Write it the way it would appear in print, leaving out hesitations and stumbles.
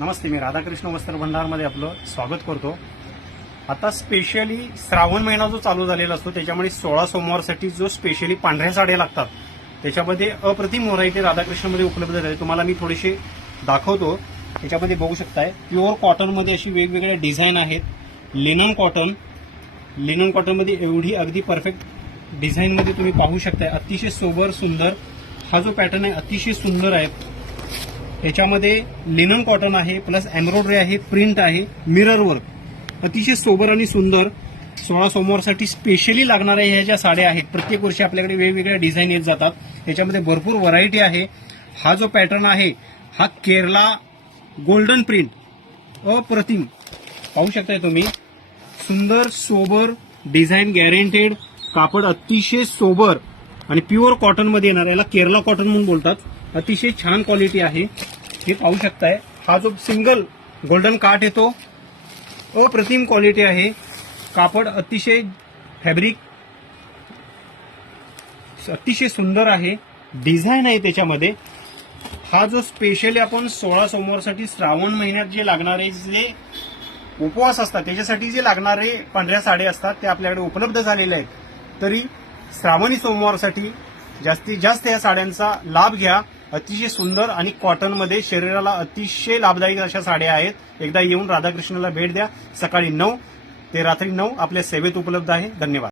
नमस्ते, मी राधाकृष्ण वस्त्र भंडारमध्ये आपलं स्वागत करतो। आता स्पेशली श्रावण महिना जो चालू झालेला असतो त्याच्यामुळे 16 सोमवारसाठी जो स्पेशली पांढऱ्या साड्या लागतात त्याच्यामध्ये अप्रतिम व्हरायटी राधाकृष्णमध्ये उपलब्ध आहे। तुम्हाला मी थोडेसे दाखवतो। त्याच्यामध्ये बघू शकताय प्युअर कॉटनमध्ये अशी वेगवेगळ्या डिझाईन आहेत। लिनन कॉटनमध्ये एवढी अगदी परफेक्ट डिझाईनमध्ये तुम्ही पाहू शकताय। अतिशय सोबर सुंदर हा जो पॅटर्न आहे अतिशय सुंदर आहे। याच्यामध्ये लिनन कॉटन आहे, प्लस एम्ब्रॉयडरी आहे, प्रिंट आहे, मिरर वर्क, अतिशय सोबर आणि सुंदर 16 सोमवारसाठी स्पेशली लागणाऱ्या ह्या ज्या साड्या आहेत। प्रत्येक वर्षी आपल्याकडे वेगवेगळ्या डिझाईन येत जातात, त्याच्यामध्ये भरपूर व्हरायटी आहे। हा जो पॅटर्न आहे हा केरला गोल्डन प्रिंट, अप्रतिम पाहू शकताय तुम्ही। सुंदर सोबर डिझाईन, गॅरंटेड कापड, अतिशय सोबर आणि प्युअर कॉटन मध्ये येणार, याला केरला कॉटन म्हणून बोलतात। अतिशय छान क्वालिटी आहे, हे पाहू शकताय। हा जो सिंगल गोल्डन काट येतो, अप्रतिम क्वालिटी आहे। कापड अतिशय फॅब्रिक अतिशय सुंदर आहे, डिझाईन आहे त्याच्यामध्ये। हा जो स्पेशली आपण 16 सोमवारसाठी श्रावण महिन्यात जे लागणारे जे उपवास असतात त्याच्यासाठी जे लागणारे पांढऱ्या साड्या असतात ते आपल्याकडे उपलब्ध झालेले आहेत। तरी श्रावणी सोमवारसाठी जास्तीत जास्त या साड्यांचा लाभ घ्या। अतिशय सुंदर आणि कॉटनमध्ये शरीराला अतिशय लाभदायक अशा साड्या आहेत। एकदा येऊन राधाकृष्णाला भेट द्या। सकाळी 9 ते रात्री 9 आपल्या सेवेत उपलब्ध आहे। धन्यवाद।